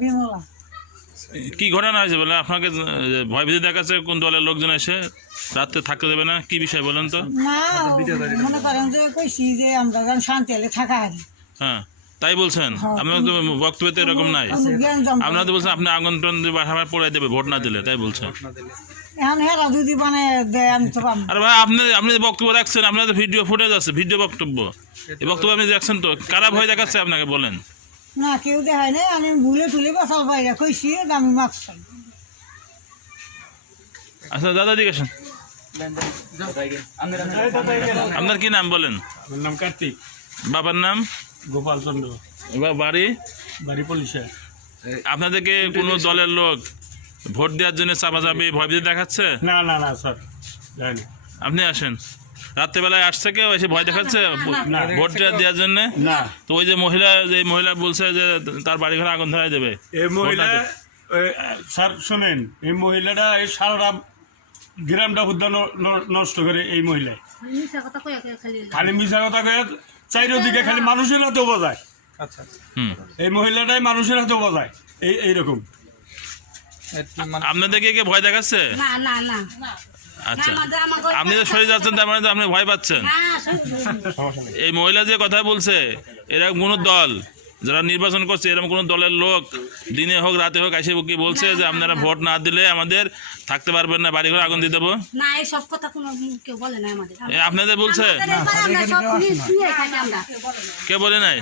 বিমলা। কি ঘটনা হয়েছে বলে আপনাকে ভয় ভীতি দেখাচ্ছে? কোন দলের লোকজন এসে রাত্রে থাকতে দেবে না, কি বিষয় বলেন তো? না মনে করেন যে কইছি যে আমরা যেন শান্তি হলে থাকা হারি। হ্যাঁ তাই বলছেন? আপনার তো বক্তব্য তো এরকম নাই। আপনারা তো বলছেন আপনি আগন্তুন পড়ে দেবে ভোট না দিলে, তাই বলছেন। এখন হেরা যদি মানে দেয় আমি তো পাম। আরে ভাই আপনি যে বক্তব্য রাখছেন, আপনার তো ভিডিও ফুটেজ আছে, ভিডিও বক্তব্য, এই বক্তব্য আপনি রাখছেন তো, কারা ভয় দেখাচ্ছে আপনাকে বলেন? না কেউ দেখায় নাই, আমি ভুলে টুলে বাসাল বাইরে কইছি আমি মাছ চাই। আচ্ছা দাদা দিকে আসেন। আপনার কি নাম বলেন? আমার নাম কার্তিক। বাবার নাম? গোপাল চন্দ্র। এবার বাড়ি? বাড়ি পুলিশে। আপনাদেরকে কোনো দলের লোক ভোট দেওয়ার জন্য চাপাচাপি ভয় ভীতি দেখাচ্ছে? না না না স্যার, জানি। আপনি আসেন, রাত্রেবেলায় আসছে কেউ এসে ভয় দেখাচ্ছে ভোট দেওয়ার জন্য? না। তো ওই যে মহিলা বলছে যে তার বাড়ি ঘরে আগুন ধরাই দেবে, এই মহিলা, স্যার শোনেন, এই মহিলাটা এই সারা গ্রামটা বুদ্ধা নষ্ট করে। এই মহিলায় খালি মিশা কথা কয়ে চারিদিকে খালি মানুষের হাতে বোঝায়। এই মহিলাটাই মানুষের হাতে বোঝায় এইরকম। আপনাদেরকে কে ভয় দেখাচ্ছে? আচ্ছা, আপনি তো সরে যাচ্ছেন, তার মানে তো আপনি ভয় পাচ্ছেন। এই মহিলা যে কথা বলছে, এরা কোনো দল যারা নির্বাচন করছে, এরকম কোনো দলের লোক দিনে হোক রাতে হোক এসে কি বলছে যে আপনারা ভোট না দিলে আমাদের থাকতে পারবেন না, বাড়ি ঘরে আগুন দিয়ে দেবো? না, এই সব কথা কোনো কেউ বলে না আমাদের। আপনাদের বলছে? কে বলে নাই?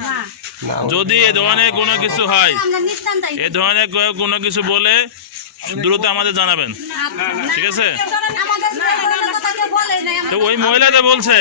যদি এ ধরনের কোনো কিছু হয়, এ ধরনের কোনো কিছু বলে দ্রুত আমাদের জানাবেন, ঠিক আছে? তো ওই মহিলা যে বলছে